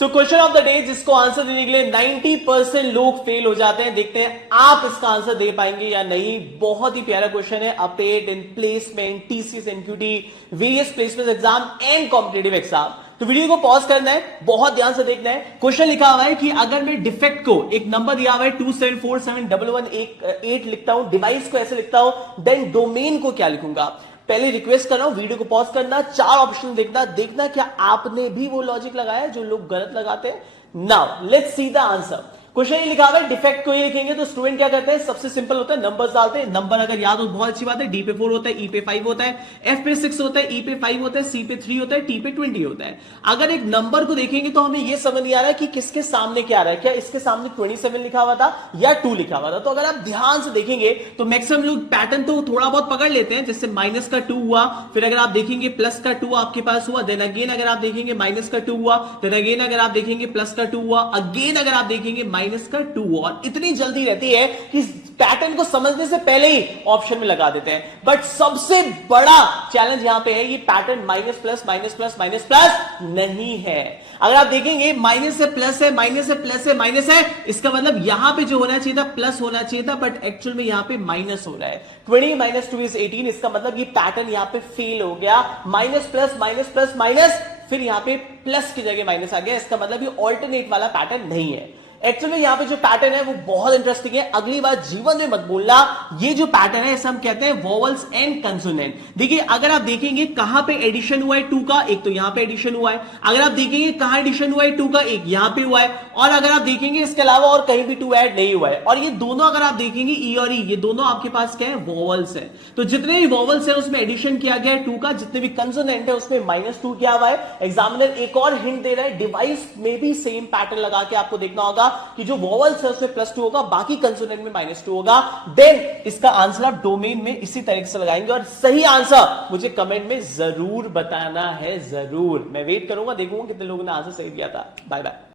So question of the day जिसको answer देने के लिए 90% लोग फेल हो जाते हैं, देखते हैं आप इसका आंसर दे पाएंगे या नहीं। बहुत ही प्यारा क्वेश्चन है। Appeared in placement, TCS, NQT, various placement exam and competitive exam. तो वीडियो को पॉज करना है, बहुत ध्यान से देखना है। क्वेश्चन लिखा हुआ है कि अगर मैं डिफेक्ट को, एक नंबर दिया हुआ है 27471118 लिखता हूं, डिवाइस को ऐसे लिखता हूं, देन डोमेन को क्या लिखूंगा। पहले रिक्वेस्ट कर रहा हूं वीडियो को पॉज करना, 4 ऑप्शन देखना क्या आपने भी वो लॉजिक लगाया जो लोग गलत लगाते हैं। Now let's see the answer. Question ये लिखा हुआ है, डिफेक्ट को ये लिखेंगे तो स्टूडेंट क्या करते हैं, सबसे सिंपल होता है नंबर्स डालते हैं। नंबर अगर याद हो बहुत अच्छी बात है। डी पे 4 होता है, ई पे 5 होता है, एफ पे 6 होता है, ई पे 5 होता है, सी पे 3 होता है, टी पे 20 होता है। अगर एक नंबर को देखेंगे तो हमें यह समझ नहीं आ रहा है कि किसके सामने क्या आ रहा है। क्या इसके सामने 27 लिखा हुआ था या 2 लिखा हुआ था। तो अगर आप ध्यान से देखेंगे तो मैक्सिमम लोग पैटर्न तो थोड़ा बहुत पकड़ लेते हैं, जैसे माइनस का 2 हुआ, फिर अगर आप देखेंगे प्लस का 2 आपके पास हुआ, देन अगेन अगर आप देखेंगे माइनस का 2 हुआ, देन अगेन अगर आप देखेंगे प्लस का 2 हुआ, अगेन अगर आप देखेंगे माइनस का 2 हुआ। और इतनी जल्दी रहती है कि पैटर्न को समझने से पहले ही ऑप्शन में लगा देते हैं। बट सबसे बड़ा चैलेंज यहां पे है, ये pattern minus plus minus plus minus plus नहीं है। अगर आप देखेंगे माइनस से प्लस है, माइनस से प्लस है, माइनस है, इसका मतलब यहां पे जो होना चाहिए था प्लस होना चाहिए था, बट एक्चुअल में यहां पे माइनस हो रहा है। 20 माइनस 2 इज 18, इसका मतलब ये पैटर्न यहां पे फेल हो गया। Minus plus minus plus minus, फिर यहां पे प्लस की जगह माइनस आ गया। इसका मतलब ये ऑल्टरनेट वाला पैटर्न नहीं है। एक्चुअली यहां पे जो पैटर्न है वो बहुत इंटरेस्टिंग है। अगली बार जीवन में मत बोलना, ये जो पैटर्न है इसे हम कहते हैं वोवेल्स एंड कंसोनेंट। देखिए अगर आप देखेंगे कहां पे एडिशन हुआ है 2 का, एक तो यहां पे एडिशन हुआ है। अगर आप देखेंगे कहां एडिशन हुआ है 2 का, एक यहां पे हुआ है। और अगर आप देखेंगे इसके अलावा और कहीं भी 2 ऐड नहीं हुआ है। और ये दोनों अगर आप देखेंगे ई और ई, ये दोनों आपके पास क्या है, वोवेल्स है। तो जितने भी वोवेल्स है उसमें एडिशन किया गया है 2 का, जितने भी कंसोनेंट है उसमें -2 किया हुआ है। एग्जामिनर एक और हिंट दे रहा है, डिवाइस में भी सेम पैटर्न लगा के आपको देखना होगा कि जो वोवेल्स है उसमें +2 होगा, बाकी कंसोनेंट में -2 होगा। देन इसका आंसर आप डोमेन में इसी तरीके से लगाएंगे। और सही आंसर मुझे कमेंट में जरूर बताना है, जरूर। मैं वेट करूंगा, देखूंगा कितने लोगों ने आंसर सही दिया था। Bye bye.